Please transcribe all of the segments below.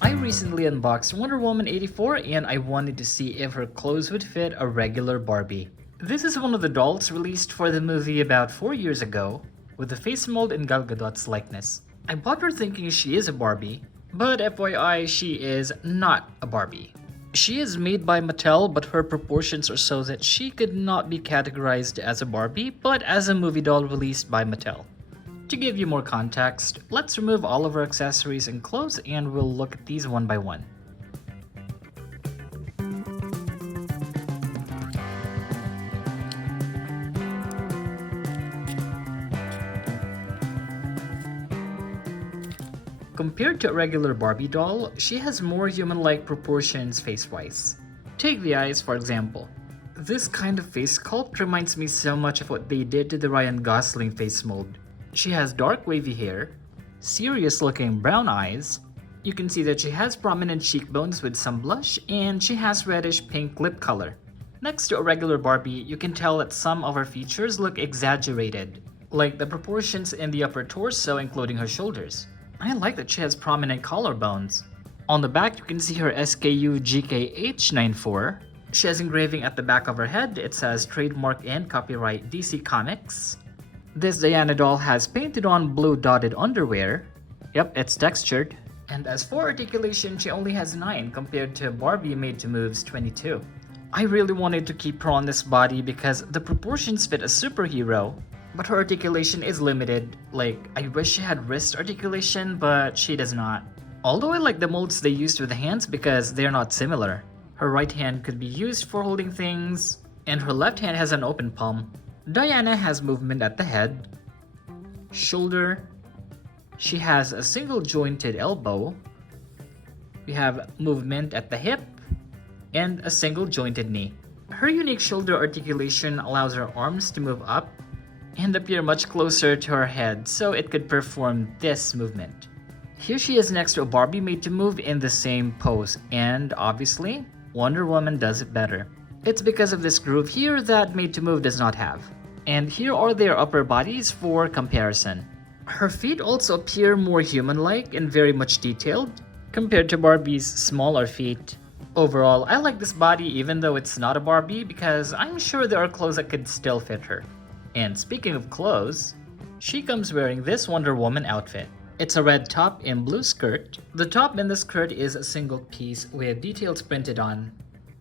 I recently unboxed Wonder Woman 84 and I wanted to see if her clothes would fit a regular Barbie. This is one of the dolls released for the movie about 4 years ago, with the face mold in Gal Gadot's likeness. I bought her thinking she is a Barbie, but FYI, she is not a Barbie. She is made by Mattel, but her proportions are so that she could not be categorized as a Barbie, but as a movie doll released by Mattel. To give you more context, let's remove all of our accessories and clothes and we'll look at these one by one. Compared to a regular Barbie doll, she has more human-like proportions face-wise. Take the eyes, for example. This kind of face sculpt reminds me so much of what they did to the Ryan Gosling face mold. She has dark wavy hair, serious-looking brown eyes. You can see that she has prominent cheekbones with some blush, and she has reddish-pink lip color. Next to a regular Barbie, you can tell that some of her features look exaggerated, like the proportions in the upper torso including her shoulders. I like that she has prominent collarbones. On the back, you can see her SKU GKH94. She has engraving at the back of her head. It says trademark and copyright DC Comics. This Diana doll has painted on blue dotted underwear. Yep, it's textured. And as for articulation, she only has 9 compared to Barbie Made to Move's 22. I really wanted to keep her on this body because the proportions fit a superhero, but her articulation is limited. Like, I wish she had wrist articulation, but she does not. Although I like the molds they used with the hands because they're not similar. Her right hand could be used for holding things, and her left hand has an open palm. Diana has movement at the head, shoulder. She has a single jointed elbow. We have movement at the hip, and a single jointed knee. Her unique shoulder articulation allows her arms to move up and appear much closer to her head so it could perform this movement. Here she is next to a Barbie Made to Move in the same pose, and obviously, Wonder Woman does it better. It's because of this groove here that Made to Move does not have. And here are their upper bodies for comparison. Her feet also appear more human-like and very much detailed compared to Barbie's smaller feet. Overall, I like this body even though it's not a Barbie because I'm sure there are clothes that could still fit her. And speaking of clothes, she comes wearing this Wonder Woman outfit. It's a red top and blue skirt. The top in the skirt is a single piece with details printed on.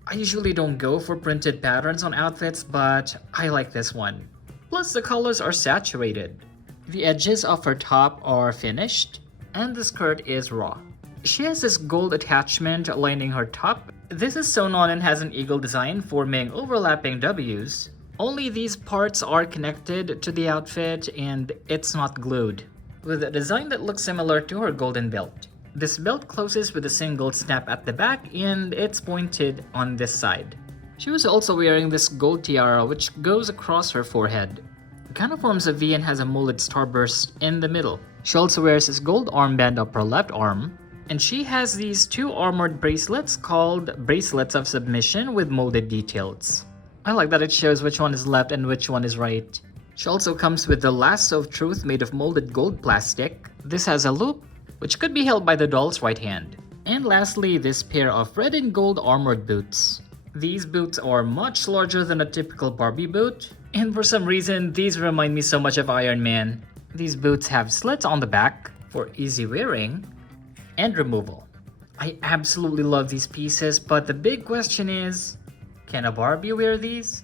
I usually don't go for printed patterns on outfits, but I like this one. Plus the colors are saturated. The edges of her top are finished, and the skirt is raw. She has this gold attachment lining her top. This is sewn on and has an eagle design forming overlapping W's. Only these parts are connected to the outfit and it's not glued, with a design that looks similar to her golden belt. This belt closes with a single snap at the back and it's pointed on this side. She was also wearing this gold tiara which goes across her forehead. It kind of forms a V and has a molded starburst in the middle. She also wears this gold armband up her left arm, and she has these 2 armored bracelets called Bracelets of Submission with molded details. I like that it shows which one is left and which one is right. She also comes with the Lasso of Truth made of molded gold plastic. This has a loop, which could be held by the doll's right hand. And lastly, this pair of red and gold armored boots. These boots are much larger than a typical Barbie boot, and for some reason, these remind me so much of Iron Man. These boots have slits on the back for easy wearing and removal. I absolutely love these pieces, but the big question is, can a Barbie wear these?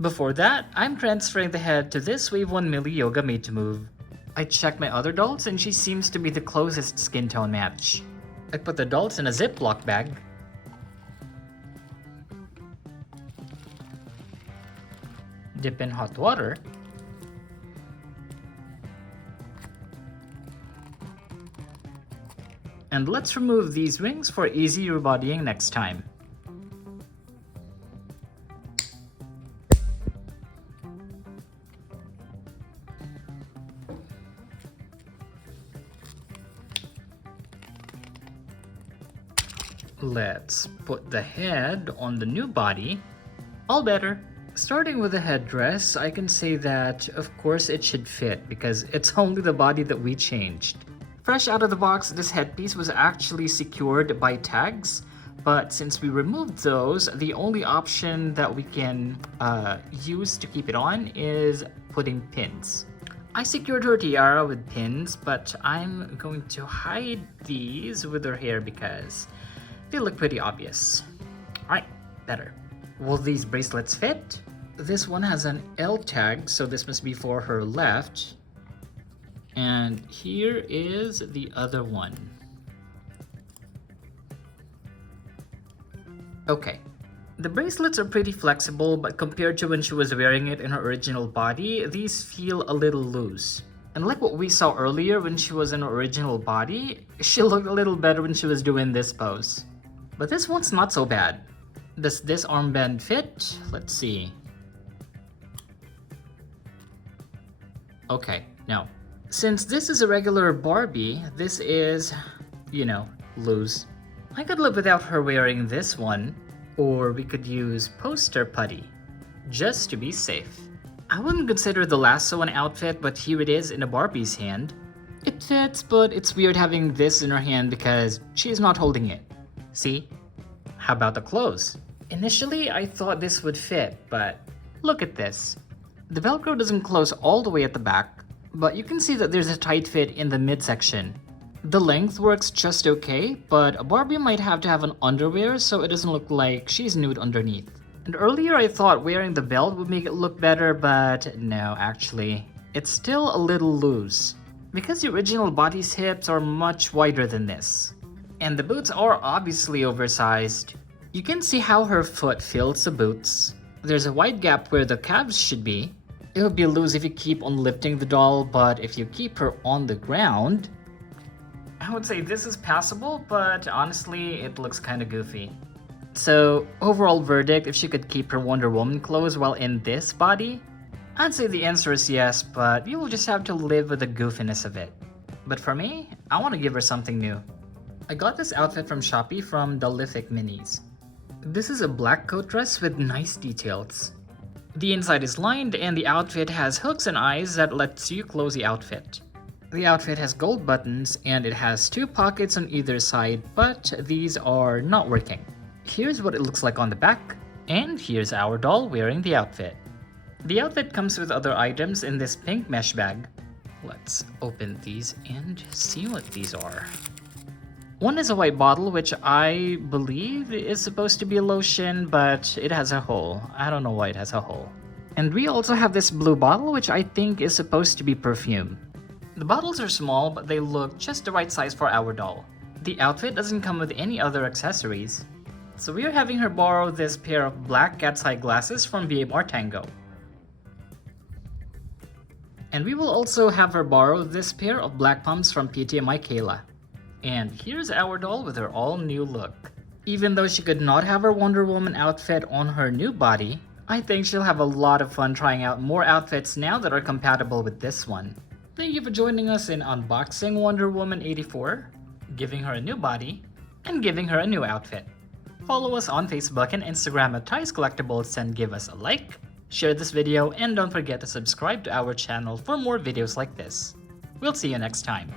Before that, I'm transferring the head to this Wave 1 Milli Yoga Made to Move. I checked my other dolls and she seems to be the closest skin tone match. I put the dolls in a Ziploc bag. Dip in hot water. And let's remove these rings for easy rebodying next time. Let's put the head on the new body. All better. Starting with the headdress, I can say that of course it should fit because it's only the body that we changed. Fresh out of the box, this headpiece was actually secured by tags, but since we removed those, the only option that we can use to keep it on is putting pins. I secured her tiara with pins, but I'm going to hide these with her hair because they look pretty obvious. Alright, better. Will these bracelets fit? This one has an L tag, so this must be for her left. And here is the other one. Okay. The bracelets are pretty flexible, but compared to when she was wearing it in her original body, these feel a little loose. And like what we saw earlier when she was in her original body, she looked a little better when she was doing this pose. But this one's not so bad. Does this armband fit? Let's see. Okay, no. Since this is a regular Barbie, this is, loose. I could live without her wearing this one. Or we could use poster putty, just to be safe. I wouldn't consider the lasso an outfit, but here it is in a Barbie's hand. It fits, but it's weird having this in her hand because she's not holding it. See? How about the clothes? Initially, I thought this would fit, but look at this. The Velcro doesn't close all the way at the back, but you can see that there's a tight fit in the midsection. The length works just okay, but a Barbie might have to have an underwear so it doesn't look like she's nude underneath. And earlier I thought wearing the belt would make it look better, but no, actually, it's still a little loose. Because the original body's hips are much wider than this. And the boots are obviously oversized. You can see how her foot fills the boots. There's a wide gap where the calves should be. It would be loose if you keep on lifting the doll, but if you keep her on the ground, I would say this is passable, but honestly, it looks kinda goofy. So, overall verdict, if she could keep her Wonder Woman clothes while in this body? I'd say the answer is yes, but you will just have to live with the goofiness of it. But for me, I want to give her something new. I got this outfit from Shopee from the Lithic Minis. This is a black coat dress with nice details. The inside is lined and the outfit has hooks and eyes that lets you close the outfit. The outfit has gold buttons and it has 2 pockets on either side, but these are not working. Here's what it looks like on the back, and here's our doll wearing the outfit. The outfit comes with other items in this pink mesh bag. Let's open these and see what these are. One is a white bottle, which I believe is supposed to be a lotion, but it has a hole. I don't know why it has a hole. And we also have this blue bottle, which I think is supposed to be perfume. The bottles are small, but they look just the right size for our doll. The outfit doesn't come with any other accessories. So we are having her borrow this pair of black cat's eye glasses from BMR Tango. And we will also have her borrow this pair of black pumps from PTMI Kayla. And here's our doll with her all-new look. Even though she could not have her Wonder Woman outfit on her new body, I think she'll have a lot of fun trying out more outfits now that are compatible with this one. Thank you for joining us in unboxing Wonder Woman 84, giving her a new body, and giving her a new outfit. Follow us on Facebook and Instagram at Ty's Collectibles and give us a like, share this video, and don't forget to subscribe to our channel for more videos like this. We'll see you next time.